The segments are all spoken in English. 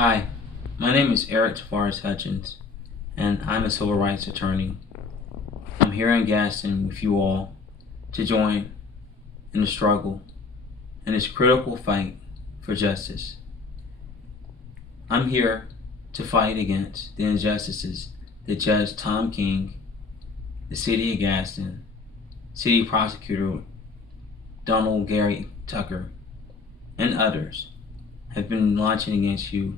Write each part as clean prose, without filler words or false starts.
Hi, my name is Eric Johnson-Hutchins, and I'm a civil rights attorney. I'm here in Gadsden with you all to join in the struggle in this critical fight for justice. I'm here to fight against the injustices that Judge Tom King, the City of Gadsden, City Prosecutor Donald Gary Tucker, and others have been launching against you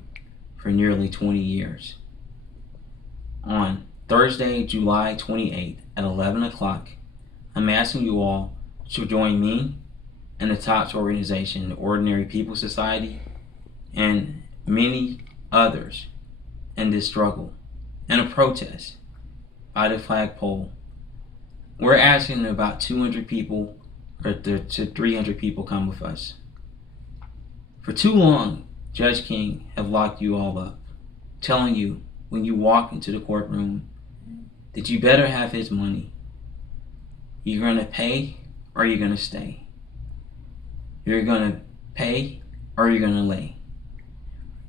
for nearly 20 years. On Thursday, July 28th at 11 o'clock, I'm asking you all to join me and the TOPS organization, the Ordinary People Society, and many others in this struggle and a protest by the flagpole. We're asking about 200 people or to 300 people come with us. For too long, Judge King have locked you all up, telling you when you walk into the courtroom that you better have his money. You're going to pay or you're going to stay. You're going to pay or you're going to lay.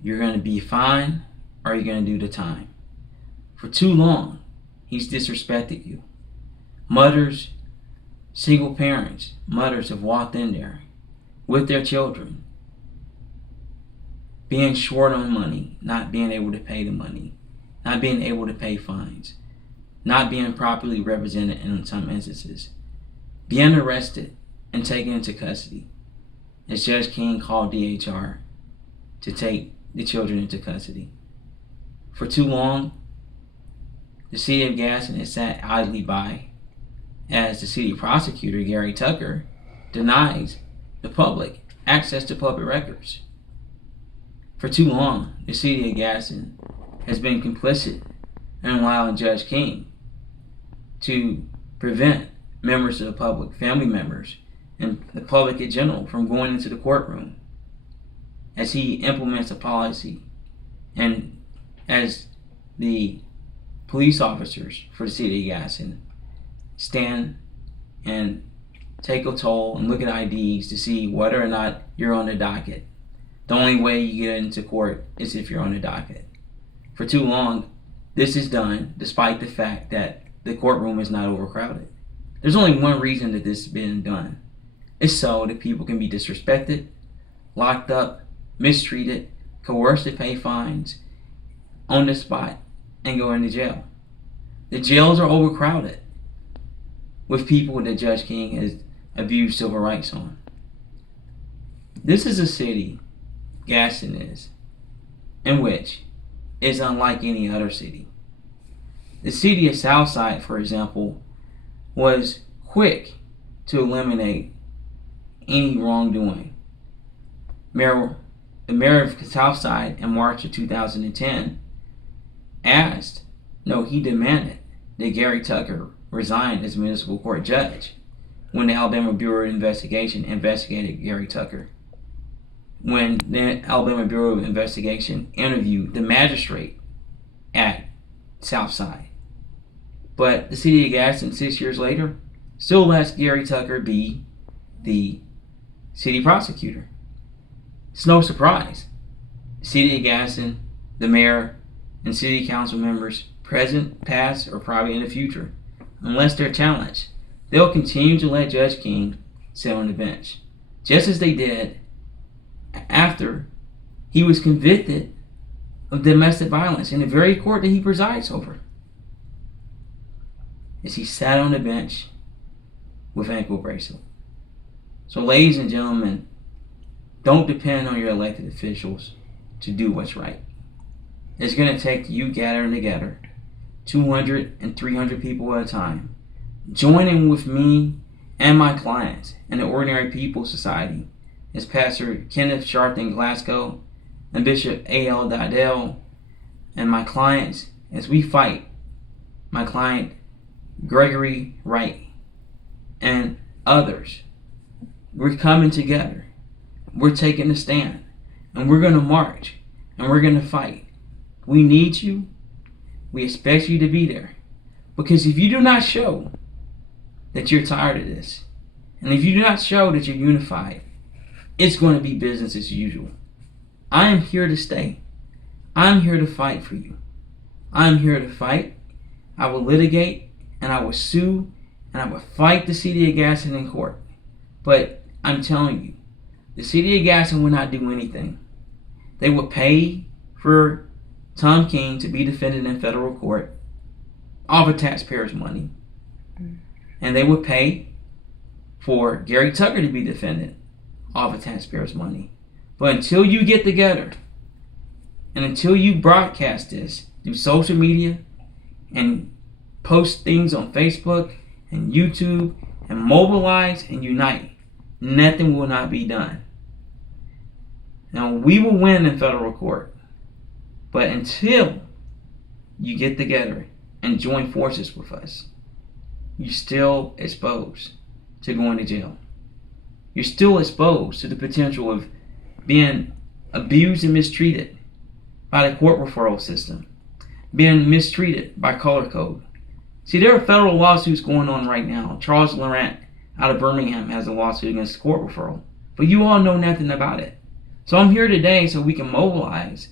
You're going to be fine or you're going to do the time. For too long, he's disrespected you. Mothers, single parents, mothers have walked in there with their children, being short on money, not being able to pay the money, not being able to pay fines, not being properly represented in some instances, being arrested and taken into custody, as Judge King called DHR to take the children into custody. For too long, the City of Gadsden has sat idly by as the City Prosecutor, Gary Tucker, denies the public access to public records. For too long, the City of Gadsden has been complicit in allowing Judge King to prevent members of the public, family members, and the public in general from going into the courtroom as he implements a policy and as the police officers for the City of Gadsden stand and take a toll and look at IDs to see whether or not you're on the docket. The only way you get into court is if you're on the docket. For too long, this is done despite the fact that the courtroom is not overcrowded. There's only one reason that this has been done. It's so that people can be disrespected, locked up, mistreated, coerced to pay fines on the spot, and go into jail. The jails are overcrowded with people that Judge King has abused civil rights on. This is a city, Gadsden is, in which is unlike any other city. The city of Southside, for example, was quick to eliminate any wrongdoing. The mayor of Southside in March of 2010 he demanded that Gary Tucker resign as municipal court judge when the Alabama Bureau of Investigation investigated Gary Tucker. When the Alabama Bureau of Investigation interviewed the magistrate at Southside. But the City of Gadsden 6 years later still lets Gary Tucker be the city prosecutor. It's no surprise. The City of Gadsden, the mayor, and city council members, present, past, or probably in the future, unless they're challenged, they'll continue to let Judge King sit on the bench, just as they did after he was convicted of domestic violence in the very court that he presides over, as he sat on the bench with ankle bracelet. So ladies and gentlemen, don't depend on your elected officials to do what's right. It's going to take you gathering together 200 and 300 people at a time, joining with me and my clients in the Ordinary People Society as Pastor Kenneth Sharpton Glasgow and Bishop A.L. Didell, and my clients as we fight my client Gregory Wright and others. We're coming together. We're taking a stand, and we're going to march, and we're going to fight. We need you. We expect you to be there, because if you do not show that you're tired of this, and if you do not show that you're unified, it's going to be business as usual. I am here to stay. I'm here to fight for you. I'm here to fight. I will litigate and I will sue and I will fight the city of Gadsden in court. But I'm telling you, the city of Gadsden will not do anything. They will pay for Tom King to be defended in federal court off of taxpayers' money. And they would pay for Gary Tucker to be defended off of taxpayers' money. But until you get together and until you broadcast this through social media and post things on Facebook and YouTube and mobilize and unite, nothing will not be done. Now, we will win in federal court. But until you get together and join forces with us, you're still exposed to going to jail. You're still exposed to the potential of being abused and mistreated by the court referral system, being mistreated by color code. See, there are federal lawsuits going on right now. Charles Laurent out of Birmingham has a lawsuit against court referral, but you all know nothing about it. So I'm here today so we can mobilize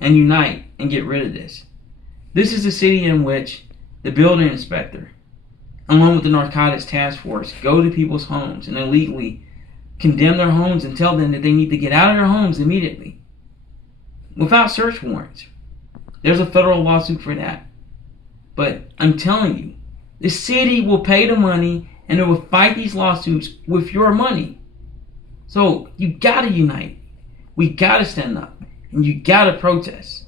and unite and get rid of this. This is a city in which the building inspector, along with the narcotics task force, go to people's homes and illegally condemn their homes and tell them that they need to get out of their homes immediately without search warrants. There's a federal lawsuit for that. But I'm telling you, the city will pay the money and it will fight these lawsuits with your money. So you gotta unite. We gotta stand up and you gotta protest.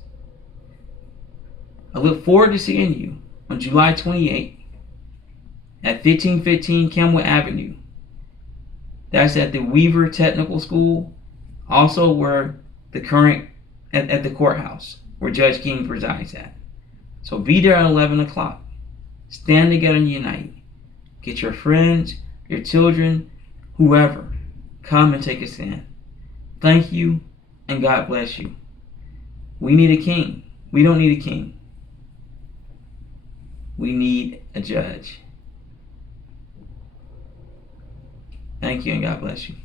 I look forward to seeing you on July 28th at 1515 Kenwood Avenue. That's at the Weaver Technical School, also where the current at the courthouse where Judge King presides at. So be there at 11 o'clock. Stand together and unite. Get your friends, your children, whoever. Come and take a stand. Thank you and God bless you. We need a king. We don't need a king. We need a judge. Thank you and God bless you.